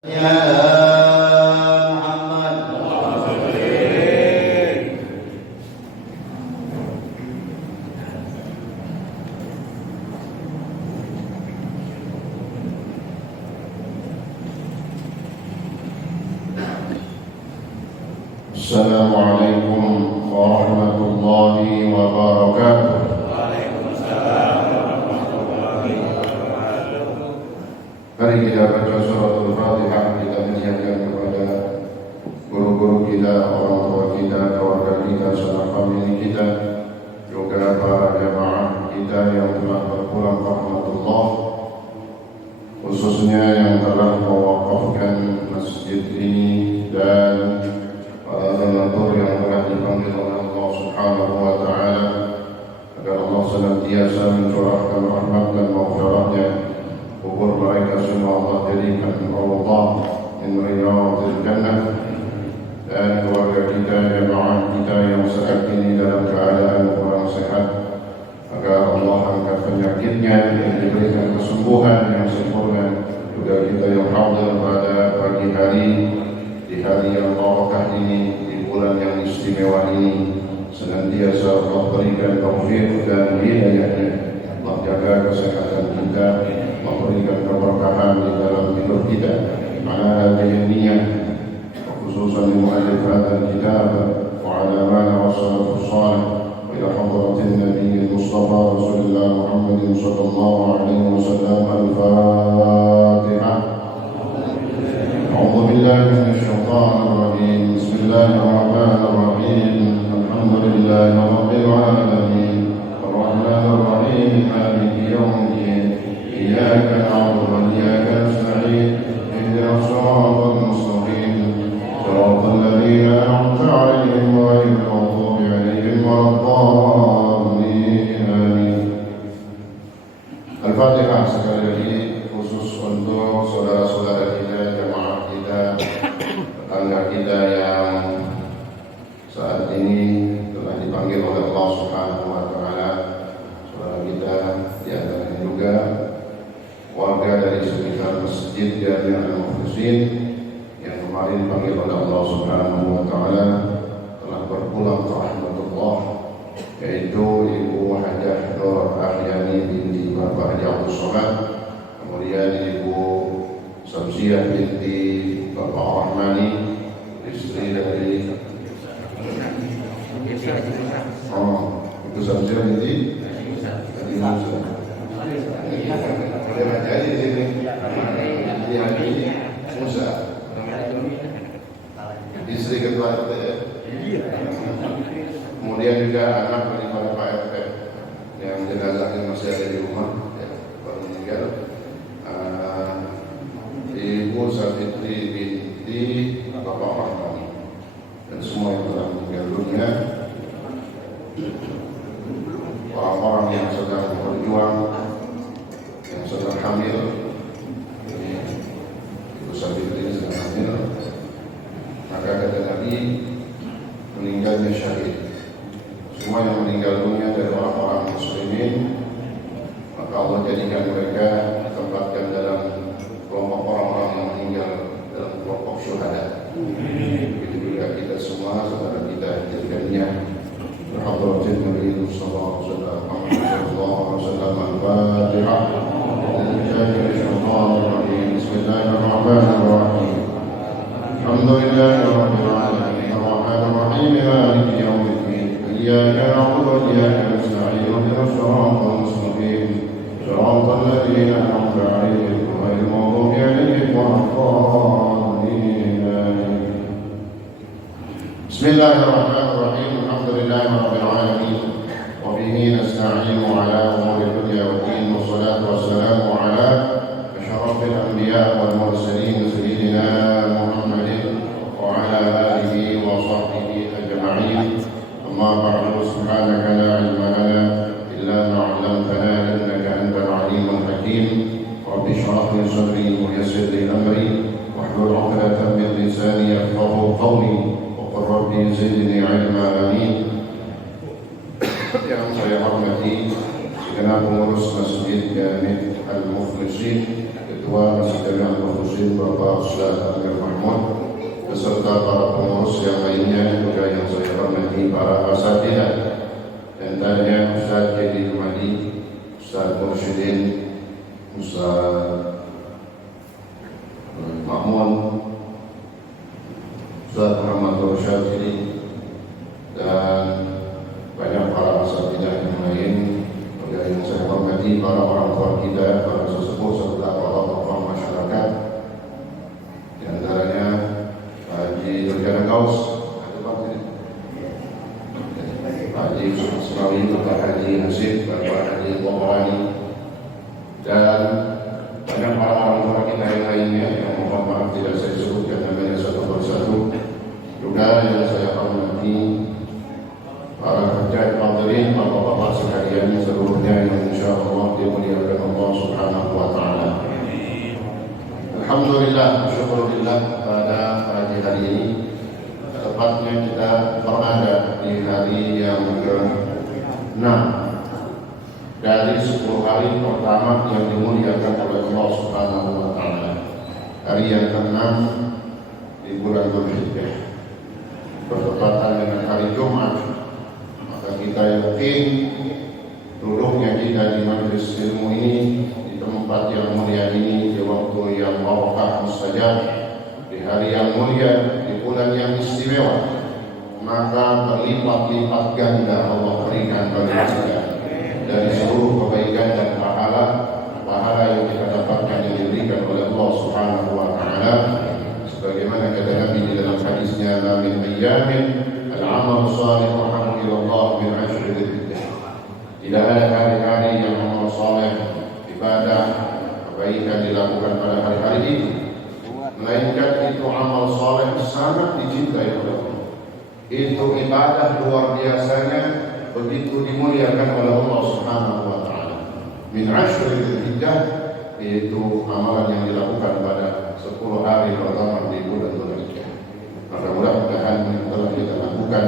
Assalamualaikum warahmatullahi wabarakatuh. Waalaikumsalam warahmatullahi wabarakatuh. Mari kita baca suratul Fatihah. Kita menyiapkan kepada guru-guru kita, orang tua kita, keluarga kita, saudara famili kita, juga para jamaah kita yang telah berpulang ke rahmatullah, khususnya yang telah mewakafkan masjid ini dan donatur yang telah dipanggil oleh Allah Subhanahu wa Ta'ala agar Allah senantiasa mencurahkan rahmat dan maghfirah-Nya. Kubur mereka semua Allah jadikan rawdah min riyadil jannah, dan keluarga kita, jemaah kita yang saat ini dalam keadaan kurang sehat agar Allah angkat penyakitnya dan diberikan kesembuhan yang sempurna. Juga kita yang hadir pada pagi hari di hari yang barakah ini, bulan yang istimewa ini, senantiasa Allah berikan taufik dan hidayahnya. Allah jaga kesehatan kita, Allah berikan keberkahan di dalam hidup kita. Ala hadhihi niyyah khususan mu'allif hadzal kitab wa ala man wasalatu salih wa ila hadratin nabiy Mustafa Rasulullah Muhammadin sallallahu alaihi wasallam. Al-Fatihah. A'udzu billahi minasy syaithanir rajim. Bismillahirrahmanirrahim. Alhamdulillahi rabbil alamin. Arrahmanir rahim. Maliki yaumiddin. Iyyaka na'budu wa iyyaka nasta'in. Ihdinas siratal mustaqim. Siratal ladzina an'amta 'alaihim ghairil maghdubi 'alaihim waladdallin. Amin. Al-Fatihah sekali lagi khusus untuk saudara-saudara kita, jemaah kita, tetangga kita yang saat ini telah dipanggil oleh Allah Subhanahu wa Ta'ala. Saudara kita di antaranya juga warga dari sekitar Masjid Jami' Al-Mukhlisin yang kemarin dipanggil oleh Allah Subhanahu wa Ta'ala telah berpulang ke rahmatullah, yaitu Ibu Hajah Nur Ahyani binti Bapak Haji Abdul Somad, kemudian Ibu Samsiah binti Bapak Rahmani, istri dari Ibu Samsiah binti Haji Musa. Ada baca di sini. Binti Haji Musa, istri ketua RT. Kemudian juga anak daripada Pak RT yang jenazahnya masih ada di rumah, ya, baru meninggal. Ibu Sabitri binti Bapak Rahmani, dan semua yang telah meninggal dunia, orang-orang yang sedang berjuang, yang sedang hamil. Ibu Sabitri sedang hamil, maka kata Nabi, meninggalnya syahid. Semua yang meninggal dunia dari orang-orang muslimin, maka Allah jadikan mereka, tempatkan dalam kelompok orang-orang yang meninggal dalam kelompok syuhada. Begitu juga kita semua, saudara kita, jadikannya berhadratin Nabi sallallahu alaihi wasallam. Al-Fatihah. Bismillahirrahmanirrahim. Alhamdulillahirabbil alamin. Arrahmanir rahim. Maliki yaumiddin. Iyyaka na'budu wa iyyaka nasta'in. Ihdinas siratal mustaqim. Siratal ladzina an'amta 'alaihim ghairil maghdubi 'alaihim waladdallin. Bismillahirrahmanirrahim. Alhamdulillahirabbil alamin. Wa bihi nasta'inu 'ala umuri dunya wa din. Wassalatu wassalamu 'ala asyrafil anbiya wal mursalin sayyidina Muhammadin wa 'ala alihi wa sahbihi ajma'in. Amma ba'du. Subhanaka la 'ilma lana illa ma 'allamtana innaka antal 'alimul hakim. Rabbi shrah li sadri wa yassir li amri wahlul 'uqdatam min lisani yafqahu qawli. Wa rabbi zidni 'ilma. Amin. Yang saya hormati segenap pengurus Masjid Jami' Al-Mukhlisin, Ketua Masjid Jami' Al-Mukhlisin Muslim Bapak Ustaz Amir Mahmud beserta para pengurus yang lainnya, juga yang saya hormati para asatidzah, antaranya Ustaz Jadi Rumadi, Ustaz Mursyidin, Ustaz Ma'mun, Ustaz Muhammad Rosyadili, dan banyak para asatidzah yang lain, juga yang saya hormati para orang tua kita, para sesepuh serta para tokoh masyarakat, di antaranya Haji Nurjana Gaus, Haji Surawi, Bapak Haji Nasib, Bapak Haji Bawani, dan banyak para orang tua kita yang lainnya yang mohon maaf tidak saya sebutkan namanya satu persatu. Juga yang saya hormati para hadirin hadirin, bapak-bapak sekalian seluruhnya yang insyaallah dimuliakan Allah Subhanahu wa taala. Alhamdulillah, syukurillah pada pagi hari ini tepatnya kita berada di hari yang ke-6 dari 10 hari pertama yang dimuliakan oleh Allah Subhanahu wa taala. Hari yang ke-6 di bulan Dzulhijjah bertepatan dengan hari Jumat. Maka kita yakin duduknya kita di majelis ilmu ini, di tempat yang mulia ini, di waktu yang barakah mustajab, di hari yang mulia, di bulan yang istimewa, maka berlipat-lipat ganda Allah berikan kepada kita dari seluruh kebaikan dan pahala yang kita dapatkan yang diberikan oleh Allah Subhanahu wa taala, sebagaimana kata Nabi di dalam hadisnya, "La min ayyamin al-amal shalih ahabbu ila Allah min ashri dzikr." Tidak ada hari-hari yang amal saleh, ibadah, kebaikan dilakukan pada hari-hari itu, melainkan itu amal saleh sangat dicintai oleh Allah. Itu ibadah luar biasanya begitu dimuliakan oleh Allah Subhanahu wa taala. Min ashri dzikr, yaitu amalan yang dilakukan pada 10 hari pertama di bulan Dzulhijjah. Maka mudah-mudahan yang telah kita lakukan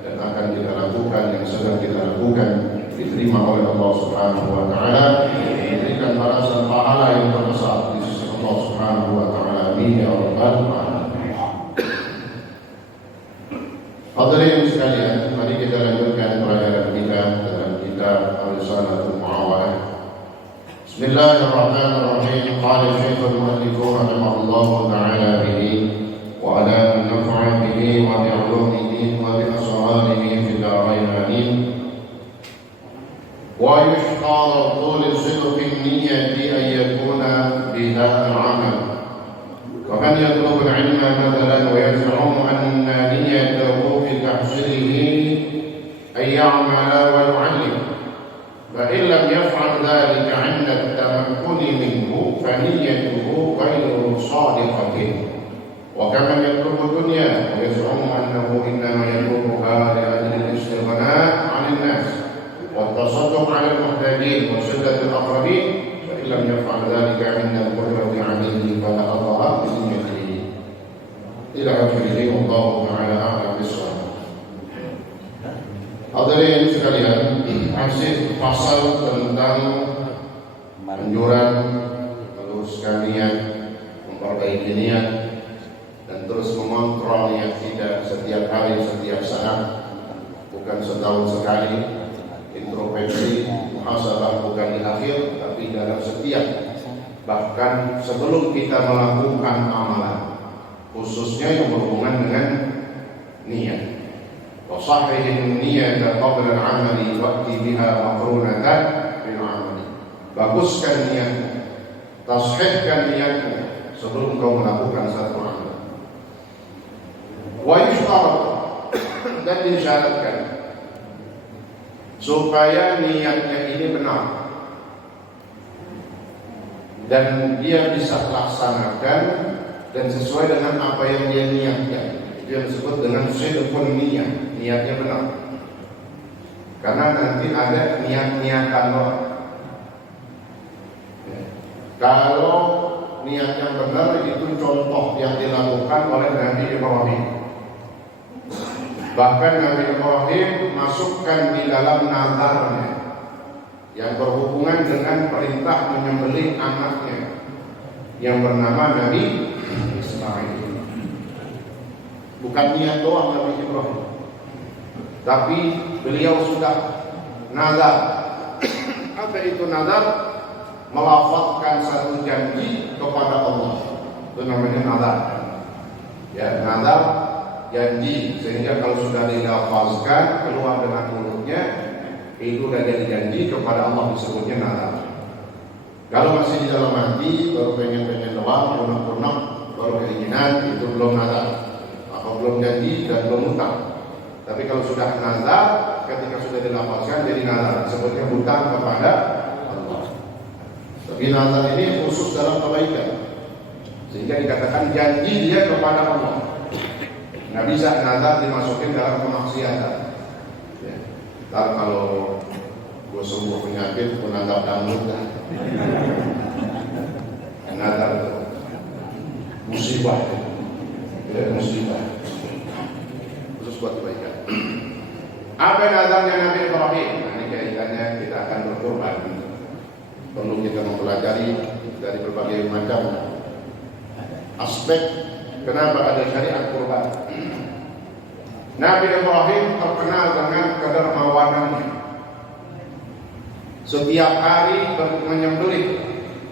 dan akan kita lakukan, yang sedang kita lakukan, diterima oleh Allah Subhanahu wa taala, diberikan balasan pahala yang terbesar di sisi Allah Subhanahu wa taala. Amin ya rabbal alamin. Hadirin sekalian, mari kita lanjutkan pelajaran kita dalam kitab Al-Risalatul Mu'awalah. Bismillahirrahmanirrahim. Qala Syekhul Mu'allif rahimahullahu ta'ala bihi wa ala an-naf'a bihi wa bi'ulumihi wa bi asrarihi fil darain amin. Wa yushqar طول صدق النية أن يكون بها العمل. ومن يطلب العلم مثلا ويزعم أن نيته في تحصيله أن يعمل ويعلم، فإن لم يفعل ذلك عند التمكن منه فنيته غير صادقة. وكمن يطلب الدنيا ويزعم أنه إنما يطلبها لأجل الاستغناء عن الناس والتصدق على المحتاجين وشدة الأقربين، فإن لم يفعل ذلك عند القدرة عليه فلا أضاء بنيته. إلى آخره. والله تعالى أعلم بالصواب. Hadirin sekalian, masih pasal tentang anjuran meluruskan niat, memperbaiki niat, dan terus mengontrol niat kita setiap hari, setiap saat, bukan setahun sekali. Introspeksi, muhasabah bukan di akhir, tapi dalam setiap, bahkan sebelum kita melakukan amalan, khususnya yang berhubungan dengan niat. Wasahihin niyata qabla al-amali waqti biha maqrunatan bil amali. Baguskan niatmu, tashihkan niatmu sebelum kau melakukan satu amal. Wa yushtarat, dan disyaratkan supaya niatnya ini benar dan dia bisa laksanakan dan sesuai dengan apa yang dia niatkan. Itu yang disebut dengan sidqun niyah, niatnya benar. Karena nanti ada niat-niatan orang. Kalau niatnya benar, itu contoh yang dilakukan oleh Nabi Ibrahim. Bahkan Nabi Ibrahim masukkan di dalam nazarnya yang berhubungan dengan perintah menyembelih anaknya. yang bernama Nabi Ismail. Bukan niat doang Nabi Ibrahim, tapi beliau sudah nazar. Apa itu nazar? Melafazkan satu janji kepada Allah. Itu namanya nazar. Ya, nazar janji, sehingga kalau sudah dilafazkan keluar dengan mulutnya, itu sudah jadi janji kepada Allah, disebutnya nazar. Kalau masih di dalam hati, baru pengen doang, lunak-lunak, baru keinginan, itu belum nazar. Atau belum janji dan belum hutang. Tapi kalau sudah nazar, ketika sudah dilafazkan jadi nazar, disebutnya hutang kepada Allah. Tapi nazar ini khusus dalam kebaikan, sehingga dikatakan janji dia kepada Allah. Nggak bisa nazar dimasukin dalam kemaksiatan. Ya. Ntar kalau gue sembuh penyakit, gue nazar dangdut lah. Nazar itu musibah, ya, musibah. Khusus buat kebaikan. Apa nazarnya Nabi Ibrahim? Nah, ini kaitannya kita akan berkorban. Perlu kita mempelajari dari berbagai macam aspek kenapa ada syariat kurban. Nabi Ibrahim terkenal dengan kedermawanannya. Setiap hari menyembelih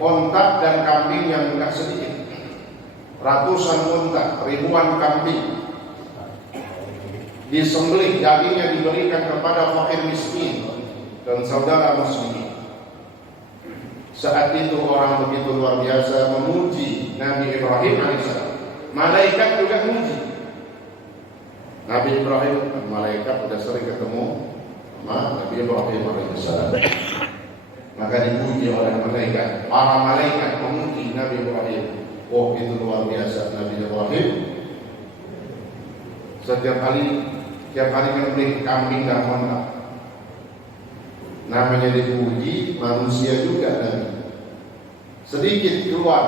onta dan kambing yang tidak sedikit. Ratusan onta, ribuan kambing disembelih, dagingnya diberikan kepada fakir miskin dan saudara muslimin. Saat itu orang begitu luar biasa memuji Nabi Ibrahim alaihissalam. Malaikat juga memuji Nabi Ibrahim. Malaikat sudah sering ketemu sama Nabi Ibrahim alaihissalam, maka dipuji oleh malaikat. Para malaikat memuji Nabi Ibrahim. Oh, itu luar biasa Nabi Ibrahim. Setiap hari membeli kambing dan onta. Namanya dipuji, manusia juga Nabi. Sedikit keluar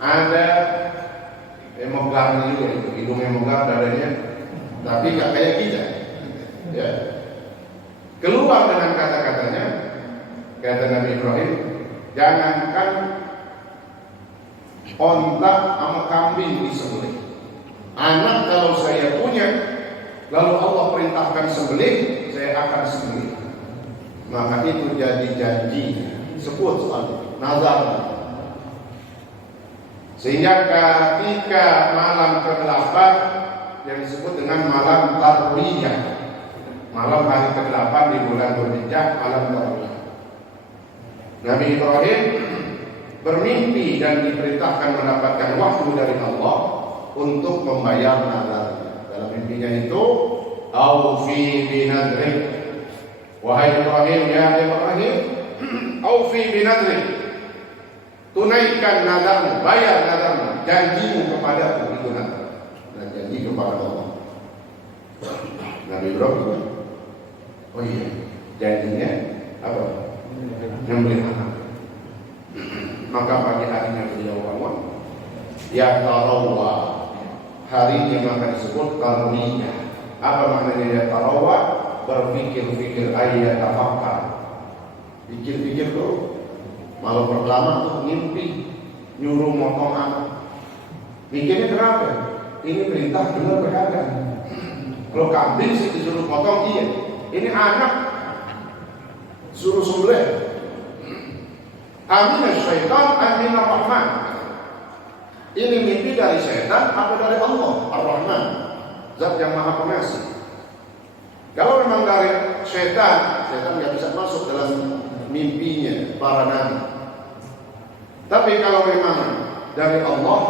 ada megar juga itu, hidungnya megar, dadanya, tapi nggak kayak kita. Ya. Keluar dengan kata-katanya, kata Nabi Ibrahim, jangankan onta sama kambing disembelih. Anak kalau saya punya, lalu Allah perintahkan sembelih, saya akan sembelih. Maka itu jadi janji, sebut selalu nazar. Sehingga ketika malam ke-8 yang disebut dengan malam Tarwiyah, malam hari ke-8 di bulan Dzulhijjah, malam Tarwiyah, Nabi Ibrahim bermimpi dan diperintahkan mendapatkan wahyu dari Allah untuk membayar nazarnya. Dalam mimpinya itu, aufi binadrik, wahai Ibrahim, ya Ibrahim, aufi binadrik, tunaikan nazarmu, bayar nazarmu, janjimu kepadaku, itu nazar. Dan janji kepada Allah. Nabi Ibrahim, oh iya, janjinya apa? Nyembelih anak. Maka pagi harinya beliau bangun, ya tarawwa, harinya maka disebut tarwiyah. Apa maknanya ya tarawwa? Berpikir-pikir, ayat tafakkar, pikir-pikir dulu. Malam pertama tuh ngimpi nyuruh motong anak. Mikirnya kenapa? Ini perintah benar berkagak. Kalau kambing sih disuruh potong, iya. Ini anak suruh sembelih. Aminah syaitan, aminah rahman. Ini mimpi dari syaitan atau dari Allah Ar-Rahman, Zat yang Maha Pengasih. Kalau memang dari syaitan nggak bisa masuk dalam mimpinya para nabi. Tapi kalau memang dari Allah,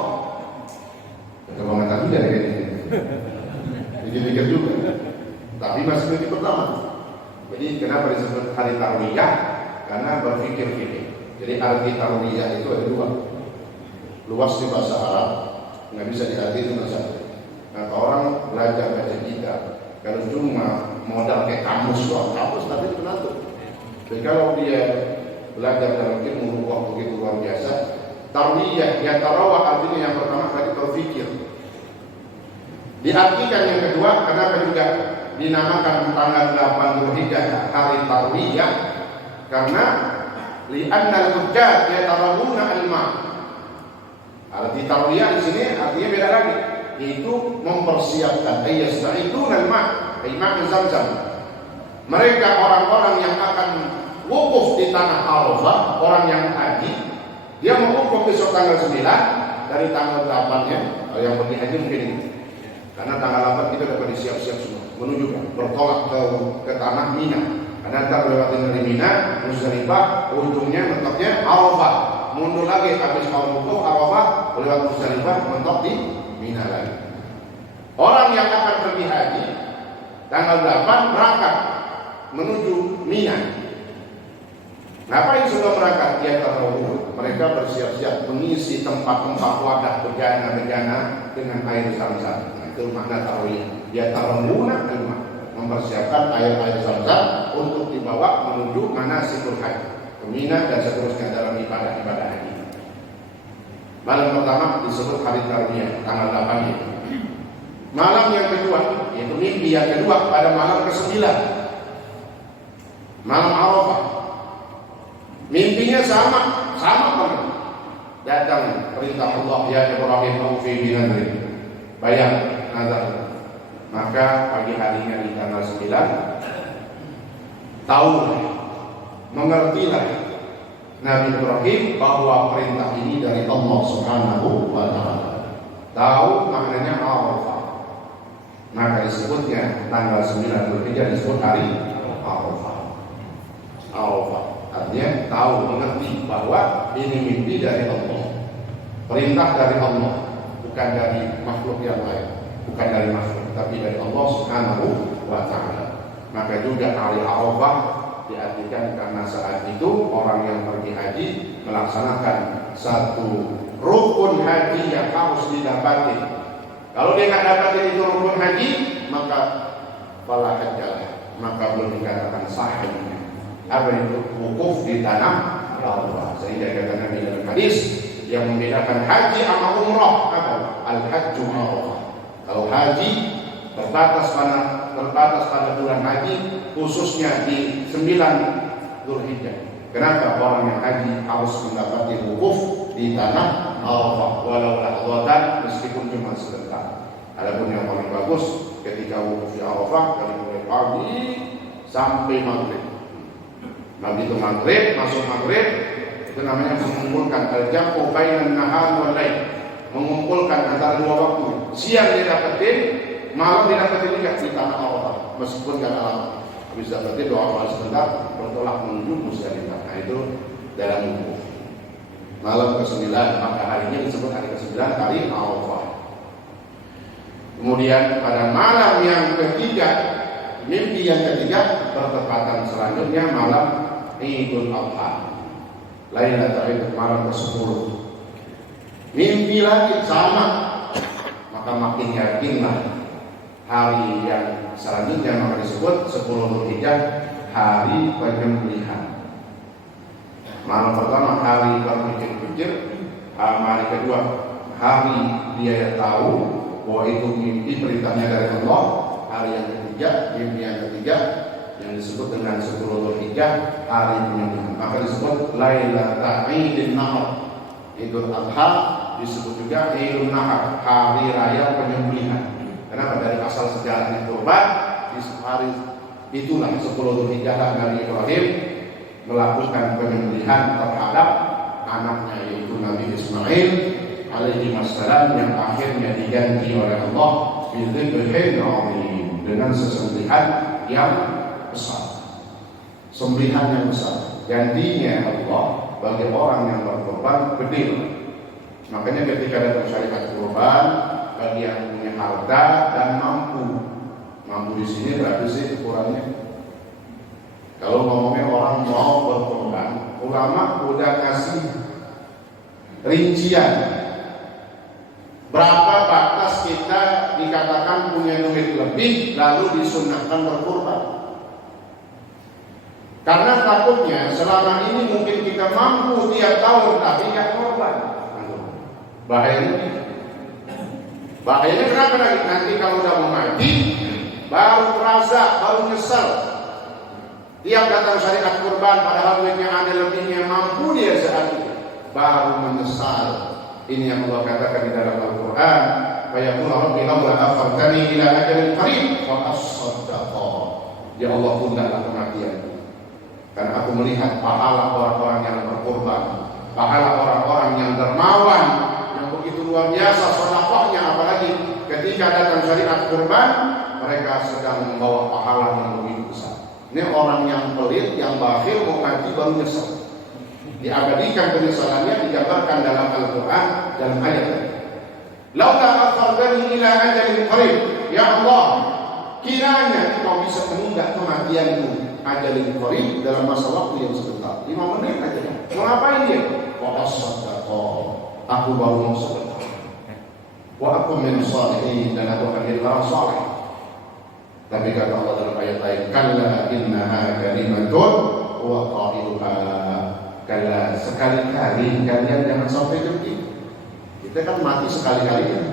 kebangetan juga dari ini. Pikir-pikir juga. Tapi masih mimpi pertama. Jadi kenapa disebut hari Tarwiyah? Karena berpikir-pikir. Jadi arti Tarwiyah itu ada dua. Luas di bahasa Arab, nggak bisa diarti cuma satu. Nah, orang belajar baca kitab, kalau cuma modal kayak kamus doang, kamus tapi itu penatu. Jadi kalau dia belajar dalam ilmu waktu begitu luar biasa, Tarwiyah, ya tarawah artinya yang pertama tadi berpikir. Diartikan yang kedua, kenapa juga dinamakan tanggal 8 Dzulhijjah hari Tarwiyah? Karena li'anna al-hujjaj yatarawuna al-ma'. Arti tarwiyah di sini artinya beda lagi, yaitu mempersiapkan ayyastaidunal ma' Zamzam. Mereka orang-orang yang akan wukuf di tanah Arafah, orang yang haji, dia mau wukuf besok tanggal 9, dari tanggal 8-nya, yang pergi haji mungkin ini. Karena tanggal 8 kita dapat disiap-siap semua, menuju bertolak ke tanah Mina. Karena ntar lewatin dari Mina, Musdalifah, ujungnya mentoknya Arafah. Mundur lagi habis mau wukuf Arafah, lewat Musdalifah, mentok di Mina lagi. Orang yang akan pergi haji tanggal 8 berangkat menuju Mina. Ngapain sudah berangkat? Dia tarawih. Mereka bersiap-siap mengisi tempat-tempat wadah bejana-bejana dengan air Zamzam. Nah, itu makna tarawih. Dia tarawuna ilmu, mempersiapkan air Zamzam untuk dibawa menuju manasikul haji, ke Mina dan seterusnya dalam ibadah-ibadah haji. Malam pertama disebut hari tarwiyah, tanggal 8 itu. Malam yang kedua, yaitu mimpi yang kedua pada malam ke-9, malam Arafah. Mimpinya sama banget. Datang perintah Allah, ya Ibrahim aufi binadri. Bayang nazar. Maka pagi harinya di tanggal 9, tahulah, mengertilah Nabi Ibrahim bahwa perintah ini dari Allah Subhanahu wa Ta'ala. Tahu maknanya Arafah. Maka disebutnya tanggal 9 Dzulhijjah disebut hari Arafah. Arafah artinya tahu, mengerti bahwa ini mimpi dari Allah, perintah dari Allah, bukan dari makhluk yang lain, bukan dari makhluk, tapi dari Allah Subhanahu wa Ta'ala. Maka juga hari Arafah diartikan karena saat itu orang yang pergi haji melaksanakan satu rukun haji yang harus didapati. Kalau dia nggak dapatin itu rukun haji, maka fala hajjalah, maka belum dikatakan sah hajinya. Apa itu? Wukuf di tanah Allah. Sehingga kata Nabi dalam hadis yang membedakan haji sama umrah apa? Al-hajju Arafah. Kalau haji terbatas pada bulan haji, khususnya di 9 Dzulhijjah. Kenapa orang yang haji harus mendapati wukuf di tanah Arafah walau lahzatan, meskipun cuma sebentar. Adapun yang paling bagus ketika wukuf di Arafah dari mulai pagi sampai maghrib. Begitu maghrib, masuk maghrib, itu namanya mengumpulkan al-jam'u bainan nahar wal lail, mengumpulkan antara dua waktu. Siang dia dapetin, malam dia dapetin juga di tanah Arafah, meskipun gak lama. Habis dapetin doa malam sebentar, bertolak menuju Musdalifah. Nah itu dalam wukuf. Malam ke-9, maka harinya disebut hari ke-9, hari Arafah. Kemudian pada malam yang ketiga, mimpi yang ketiga bertepatan selanjutnya malam Idul Adha, Lailatul Idul, malam ke-10. Mimpi lagi sama, maka makin yakinlah hari yang selanjutnya maka disebut 10 Dzulhijjah, hari penyembelihan. Malam pertama hari berpikir-pikir, hari kedua hari dia tahu bahwa itu mimpi perintahnya dari Allah. Hari yang ketiga, mimpi yang ketiga yang disebut dengan 10 Dzulhijjah, hari penyembelihan, maka disebut Lailatul Idin Nahar. Idul Adha disebut juga Idul Nahar, hari raya penyembelihan. Kenapa? Dari asal sejarahnya kurban, di hari itulah 10 Dzulhijjah Nabi Ibrahim melakukan penyembelihan terhadap anaknya yaitu Nabi Ismail alaihi wassalam, yang akhirnya diganti oleh Allah dengan sesembelihan yang besar, sembelihan yang besar. Gantinya Allah bagi orang yang berkorban gede. Makanya ketika datang syariat kurban, bagi yang punya harta dan mampu di sini berarti sih ukurannya. Kalau ngomongnya orang mau berkorban, ulama udah kasih rincian berapa batas kita dikatakan punya duit lebih lalu disunnahkan berkorban. Karena takutnya selama ini mungkin kita mampu tiap tahun tapi nggak korban. Bahayanya kenapa lagi? Nanti kalau udah mau mati baru terasa, baru nyesel. Tiap datang syariat kurban padahal duitnya ada lebihnya, mampu dia saat itu, baru menyesal Ini yang Allah katakan di dalam Al-Quran. Fayaqulu rabbi laula akhartani ila ajalin qarib fa asaddaqa. Ya Allah, tundaklah kematian, karena aku melihat pahala orang-orang yang berkorban, pahala orang-orang yang dermawan, yang begitu luar biasa sedekahnya, apalagi ketika datang syariat kurban, mereka sedang membawa pahala yang lebih besar. Ini orang yang pelit, yang bakhil, mau mati baru nyesel. Diabadikan penyesalannya, digambarkan dalam Al-Quran dalam ayat ini. Laula akhartani ila ajalin qarib, ya Allah, kiranya kau bisa menunda kematianku ajalin qarib, dalam masa waktu yang sebentar, 5 menit aja. Mau ngapain dia? Wa asaddaqa, aku baru mau sedekah. Wa aku min shalihin, dan aku akan jadi orang saleh. Tapi kata Allah dalam ayat lain, kalla innaha kalimatun wa qailuha. Kalla, sekali-kali kalian jangan sampai begitu. Kita kan mati sekali-kali kan.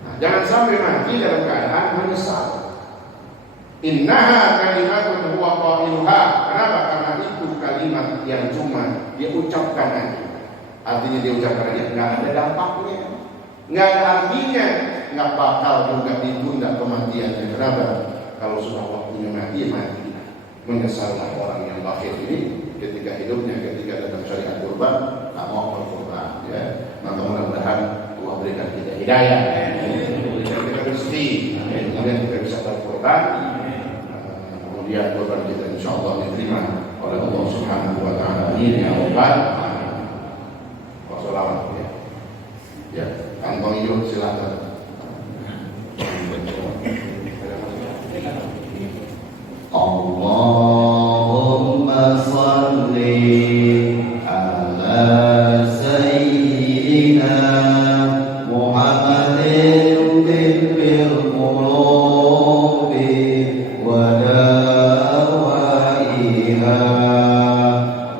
Nah, jangan sampai mati dalam keadaan menyesal. Innaha kalimatun huwa qailuha. Kenapa? Karena itu kalimat yang cuma dia ucapkan aja. Artinya dia ucapkan aja, nggak ada dampaknya, nggak ada artinya, nggak bakal juga ditunda kematiannya. Kenapa? Kalau sudah waktunya mati, mati. Menyesallah orang yang bakhil ini ketika hidupnya, ketika datang syariat kurban, tak mau berkurban, ya. Maka mudah-mudahan Allah berikan kita hidayah, berikan kita rezeki, kemudian kita bisa berkurban, kemudian kurban kita insya Allah diterima oleh Allah Subhanahu Wa Taala. Ini obat. Wassalamualaikum. Ya, kantong hijau silakan. Allahumma salli ala sayyidina Muhammadin bil qulubi wa dawaiha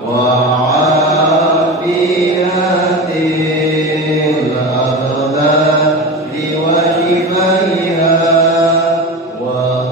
wa afiyatil abdani wa shifaiha wa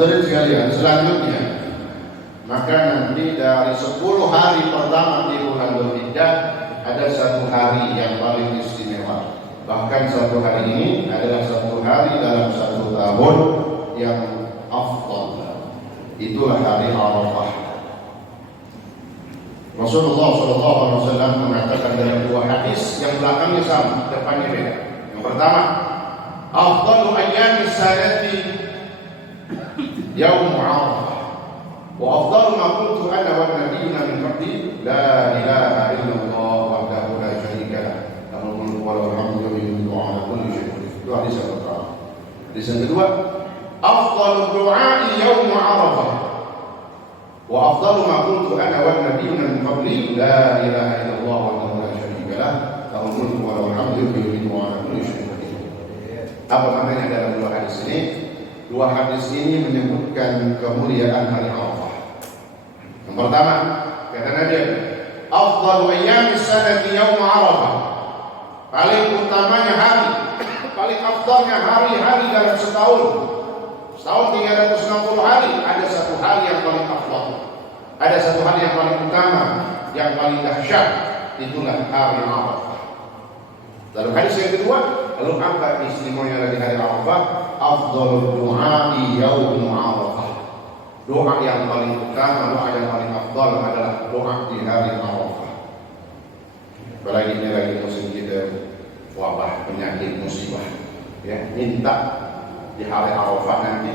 Hadirin sekalian, selanjutnya maka nanti dari 10 hari pertama di bulan Dzulhijjah ada satu hari yang paling istimewa. Bahkan satu hari ini adalah satu hari dalam satu tahun yang afdal. Itulah hari Arafah. Rasulullah SAW mengatakan dalam 2 hadis yang belakangnya sama, depannya beda. Yang pertama, afdalu ayyamis sanati yaum Arafah, wa afdalu ma kuntu ana wa nabiyyuna min qabli la ilaha illallah wahdahu la syarika lah, lahul mulku wa lahul hamdu wa yuhyi wa ala kulli syai'in qadir. Itu hadis yang pertama. Hadis yang kedua, afdalu du'a'i yaum Arafah, wa afdalu ma kuntu ana wa nabiyyuna min qabli la ilaha illallah wahdahu la syarika lah, lahul mulku wa lahul hamdu wa yuhyi wa ala kulli syai'in qadir. Apa maknanya dalam 2 hadis ini? 2 hadis ini menyebutkan kemuliaan hari Arafah. Yang pertama, kata Nabi, afdalu ayyamis sanati yaum Arafah. Paling utamanya hari, paling afdalnya hari-hari dalam setahun. Setahun 360 hari, ada satu hari yang paling afdal. Ada satu hari yang paling utama, yang paling dahsyat, itulah hari Arafah. Lalu hadis yang kedua, Lalu apa istimewanya dari hari Arafah? Afdhalul du'a'i yaum Arafah. Doa yang paling utama, doa yang paling afdal adalah doa di hari Arafah. Apalagi ini lagi musim kita wabah, penyakit, musibah. Ya, minta di hari Arafah nanti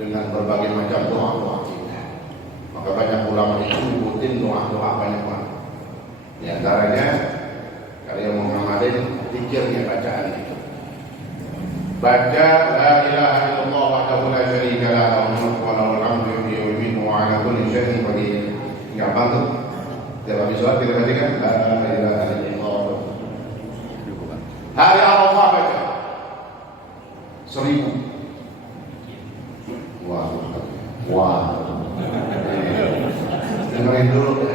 dengan berbagai macam doa-doa kita. Maka banyak ulama itu ngikutin doa-doa banyak banget. Di antaranya kalian mau ngamalin zikirnya bacaan itu. Baca la ilaha illallah wahdahu la syarika lahu wa lahul hamdu yuhyi wa yumiitu wa 'ala kulli syai'in qadir. Gampang tuh. Tiap habis sholat kita bacakan la ilaha illallah. Hari Arafah baca 1000. Wah. Dengerin dulu.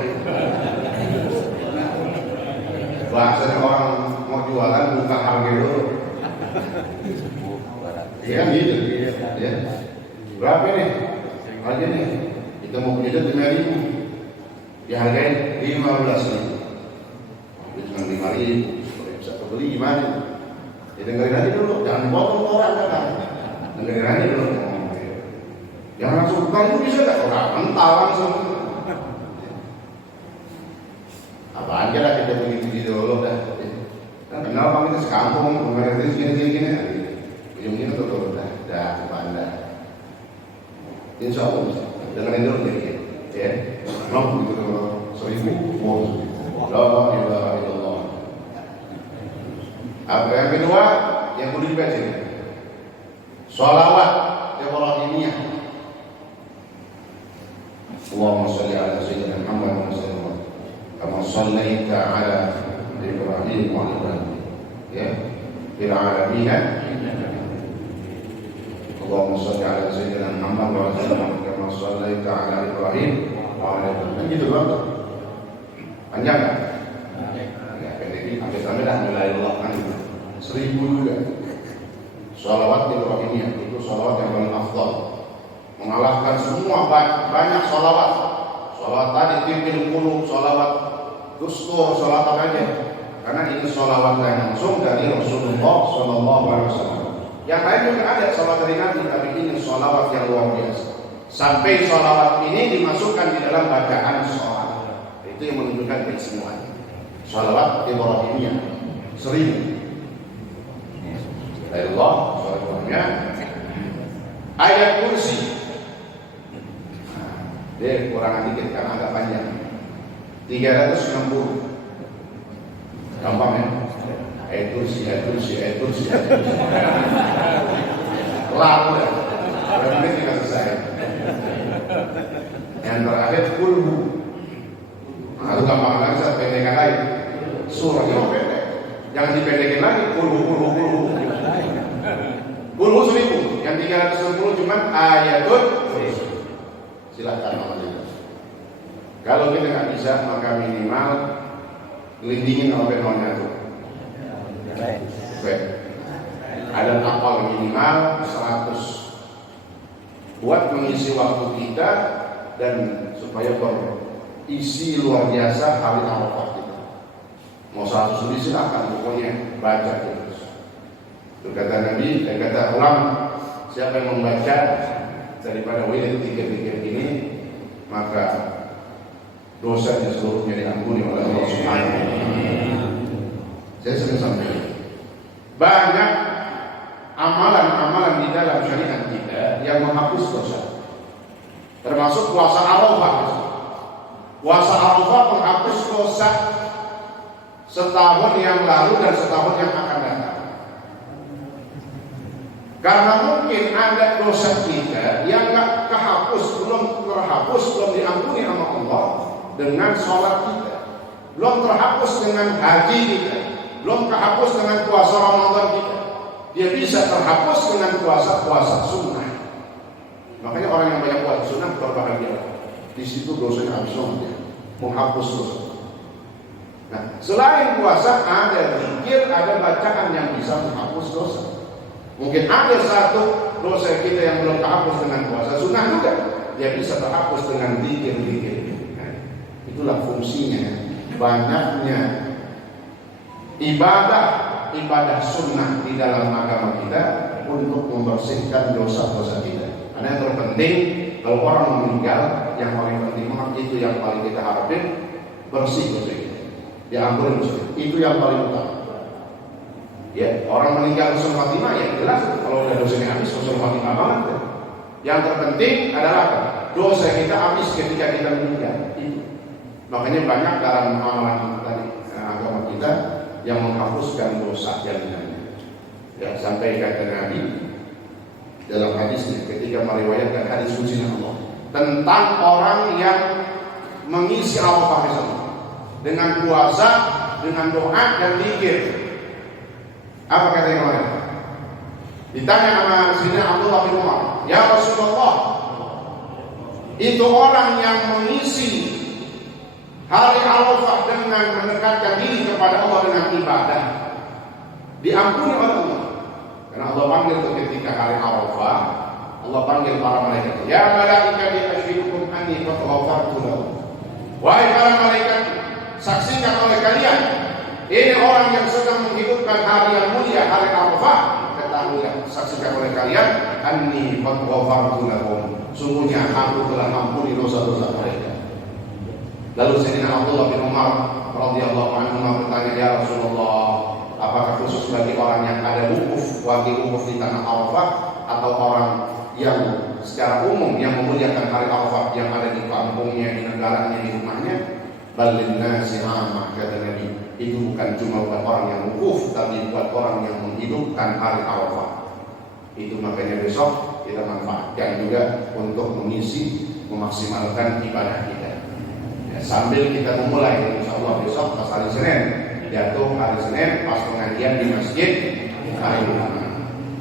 Bahasanya orang mau jualan buka harga dulu. Iya gitu. Ya. Berapa nih? Aja nih. Kita mau punya 5.000. Dihargain 15.000. Cuma 5.000. Kalau bisa kebeli gimana? Ya dengerin aja dulu. Jangan potong orang kan. Dengerin aja dulu. Jangan langsung bukan itu bisa gak? Orang mental langsung. Apa aja lah kita begitu dulu dah. Kan kenal bang kita sekampung, mengerti segini-gini. Ujung-ujungnya tuh dah kepanda. Insya Allah dengerin dulu dikit. Ya, belum begitu kalau 1000. La ilaha illallah. Apa yang kedua yang perlu dibaca? Sholawat Ibrahimiyah. Allahumma sholli ala sayyidina Muhammad wa sallam. Kama shallaita ala Ibrahim wa Ibrahim. Ya, fil alamin. Allahumma sholli ala sayyidina Muhammad wa sallam. Kama shallaita ala Ibrahim wa Ibrahim. Gitu doang. Panjang kan? Ya, pendek ini sampai dah mulai Allah kan 1000 juga. Sholawat Ibrahimiyah itu sholawat yang paling afdal. Mengalahkan semua banyak sholawat. Sholawat tadi pimpin qulub, sholawat dustur, sholawat apa aja. Karena ini sholawat yang langsung dari Rasulullah Sallallahu Alaihi Wasallam. Yang lain juga ada sholawat dari Nabi, tapi ini sholawat yang luar biasa. Sampai sholawat ini dimasukkan di dalam bacaan sholat. Itu yang menunjukkan keistimewaan. Sholawat Ibrahimiyah 1000. Dari Allah, sholawat Ibrahimiyah. Ayat kursi. Dia kurangan dikit karena agak panjang. 360. Gampang ya? Ayat kursi. Lalu ya. Berapa menit kita selesai? Yang terakhir kulhu. Nah, itu gampang lagi, saya pendekkan lagi. Surahnya pendek. Jangan dipendekin lagi. Kulhu. Kulhu 1000. Yang 360 cuma ayatul kursi. Silahkan Mama. Kalau kita nggak bisa, maka minimal lindingin sama penonnya tuh. Baik. Ada kapal minimal 100 buat mengisi waktu kita dan supaya berisi luar biasa hari Arafah kita. Mau 100 lebih silahkan, pokoknya baca terus. Itu kata Nabi dan kata ulama, siapa yang membaca daripada wirid 3 ini, maka dosanya seluruhnya diampuni oleh Allah Subhanahu wa Ta'ala. Saya sering sampaikan, banyak amalan-amalan di dalam syariat kita yang menghapus dosa, termasuk puasa Arafah. Puasa Arafah menghapus dosa setahun yang lalu dan setahun yang akan datang. Karena mungkin ada dosa kita yang gak kehapus, belum terhapus, belum diampuni sama Allah dengan sholat kita, belum terhapus dengan haji kita, belum terhapus dengan puasa Ramadan kita. Dia bisa terhapus dengan puasa sunnah. Makanya orang yang banyak puasa sunnah berbahagia. Di situ dosanya habis ya, menghapus dosa. Nah, selain puasa ada zikir, ada bacaan yang bisa menghapus dosa. Mungkin ada satu dosa kita yang belum terhapus dengan puasa sunnah juga, dia bisa terhapus dengan zikir-zikir. Nah, itulah fungsinya banyaknya ibadah ibadah sunnah di dalam agama kita untuk membersihkan dosa-dosa kita. Karena yang terpenting kalau orang meninggal, yang paling penting itu yang paling kita harapin bersih dosa kita, diampuni dosa kita. Itu yang paling utama. Ya, orang meninggal husnul khotimah ya jelas kalau udah dosanya habis husnul khotimah banget. Yang terpenting adalah dosa kita habis ketika kita meninggal. Itu. Makanya banyak dalam amalan tadi agama kita yang menghapuskan dosa jaminannya. Ya, sampai kata Nabi dalam hadisnya ketika meriwayatkan hadis suci Allah tentang orang yang mengisi Arafah tersebut dengan puasa, dengan doa dan zikir. Apa kata yang lain? Ditanya sama Sayyidina Abdullah bin Umar, "Ya Rasulullah, itu orang yang mengisi hari Arafah dengan mendekatkan diri kepada Allah dengan ibadah, diampuni oleh Allah." Karena Allah panggil ketika hari Arafah, Allah panggil para malaikat, "Ya malaikati asyhidukum anni qad ghafartu lahu." Wahai para malaikat, saksikan oleh kalian, ini orang yang sedang menghidupkan hari yang mulia, hari Arafah. Ketahuilah, saksikan oleh kalian, anni qad ghafartu lahum. Sungguhnya aku telah ampuni dosa-dosa mereka. Lalu Sayyidina Abdullah bin Umar radhiyallahu anhu bertanya, "Ya Rasulullah, apakah khusus bagi orang yang ada wajib wukuf di tanah Arafah atau orang yang secara umum yang memuliakan hari Arafah yang ada di kampungnya, di negaranya, di rumahnya?" Balin nasi amah, kata Nabi, itu bukan cuma buat orang yang wukuf, tapi buat orang yang menghidupkan hari Arafah. Itu makanya besok kita manfaatkan juga untuk mengisi, memaksimalkan ibadah kita. Ya, sambil kita memulai, insya Allah besok pas hari Senin, jatuh hari Senin pas pengajian di masjid hari Jumat.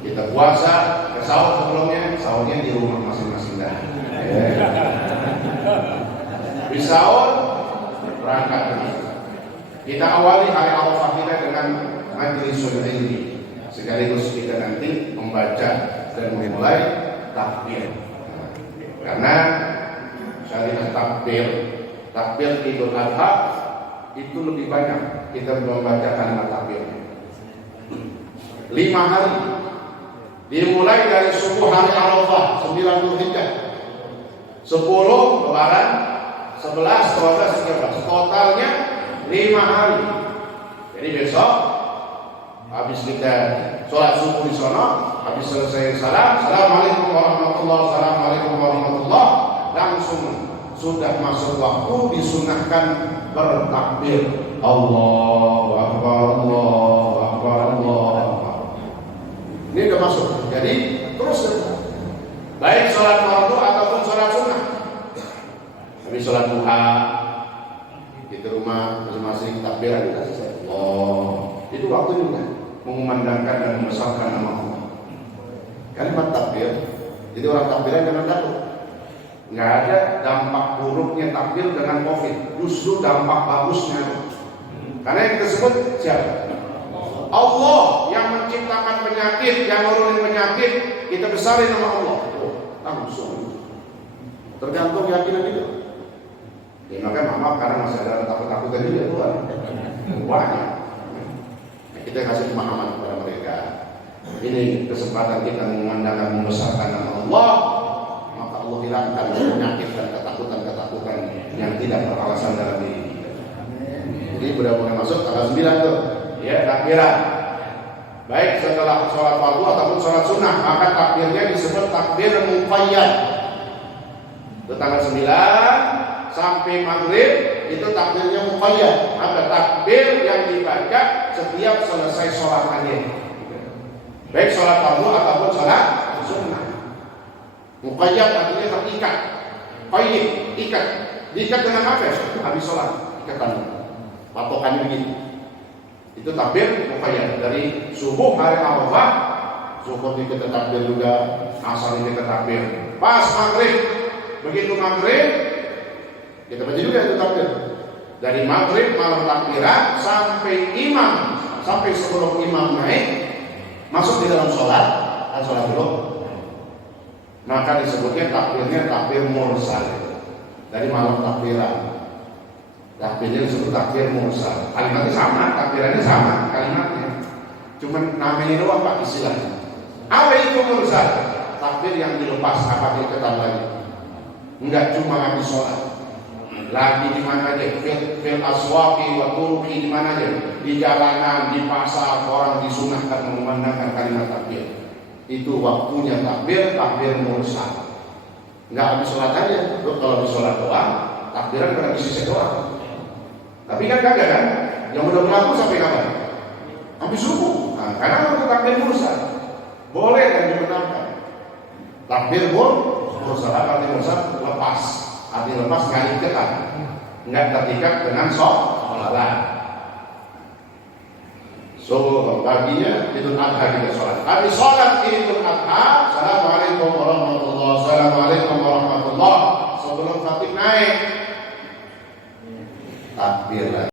Kita puasa ke sahur sebelumnya, sahurnya di rumah masing-masing dah. Di sahur berangkat ke masjid. Kita awali hari Arafah kita dengan majlisul ilmi. Sekaligus kita nanti membaca dan memulai takbir. Karena syariat takbir Idul Adha itu lebih banyak kita membacakan takbir. 5 hari. Dimulai dari subuh hari Arafah 9 Dzulhijjah. 10 Lebaran, 11, 12, 13. Totalnya 5 hari. Jadi besok habis kita sholat subuh di sana, habis selesai salam, assalamualaikum warahmatullahi wabarakatuh, assalamualaikum warahmatullahi, langsung sudah masuk waktu disunahkan bertakbir. Allahu Akbar, Allahu Akbar, Allahu Akbar. Ini udah masuk. Jadi terus baik sholat fardu ataupun sholat sunnah. Habis sholat duha di rumah masing-masing takbir ada selesai. Oh, itu waktu juga mengumandangkan dan membesarkan nama Allah. Kalimat takbir, jadi orang takbiran jangan takut. Nggak ada dampak buruknya takbir dengan COVID, justru dampak bagusnya. Karena yang kita sebut siapa? Allah yang menciptakan penyakit, yang nurunin penyakit, kita besarin nama Allah. Oh, langsung. Tergantung keyakinan itu. Ya, makanya maaf karena masih ada takut-takutan juga tuan. Banyak. Nah, kita kasih pemahaman kepada mereka. Ini kesempatan kita mengandalkan membesarkan nama Allah, maka Allah hilangkan penyakit dan ketakutan-ketakutan yang tidak beralasan dalam diri kita. Jadi sudah mulai masuk tanggal 9 tuh, ya takbiran. Baik setelah sholat fardu ataupun sholat sunnah, maka takbirnya disebut takbir muqayyad. Itu tanggal 9 sampai maghrib itu takbirnya muqayyad. Ada takbir yang dibaca setiap selesai sholat maghrib. Baik sholat fardu ataupun sholat sunnah. Muqayyad artinya terikat. Qayyid, ikat. Diikat dengan apa? Habis sholat, ikatan. Patokannya begini. Itu takbir muqayyad dari subuh hari Arafah. Subuh kita takbir juga, asar kita takbir. Pas maghrib, begitu maghrib kita baca juga itu takbir. Dari maghrib malam takbiran sampai imam, sampai sebelum imam naik masuk di dalam sholat, sholat dulu. Maka disebutnya takbirnya takbir mursal. Dari malam takbiran, takbirnya disebut takbir mursal. Kalimatnya sama, takbirannya sama, kalimatnya. Cuman namanya doang Pak istilahnya. Apa itu mursal? Takbir yang dilepas, apa diketam lagi? Enggak cuma habis sholat. Lagi di mana aja? Fil aswaqi wa turuqi, di mana aja? Di jalanan, di pasar, orang disunahkan memandangkan kalimat takbir. Itu waktunya takbir, takbir mursal. Enggak habis sholat aja. Loh, kalau habis sholat doang, takbiran kan habis sisa doang. Tapi kan kagak kan? Yang udah berlaku sampai kapan? Habis subuh. Nah, karena waktu takbir mursal boleh dan dibenarkan. Takbir mursal, arti mursal lepas. Arti lepas nggak iketan, nggak terikat dengan sholat. So baginya Idul Adha kita sholat. Habis sholat Idul Adha, Assalamualaikum warahmatullahi wabarakatuh. Assalamualaikum warahmatullahi wabarakatuh. Sebelum khatib naik takbir lagi.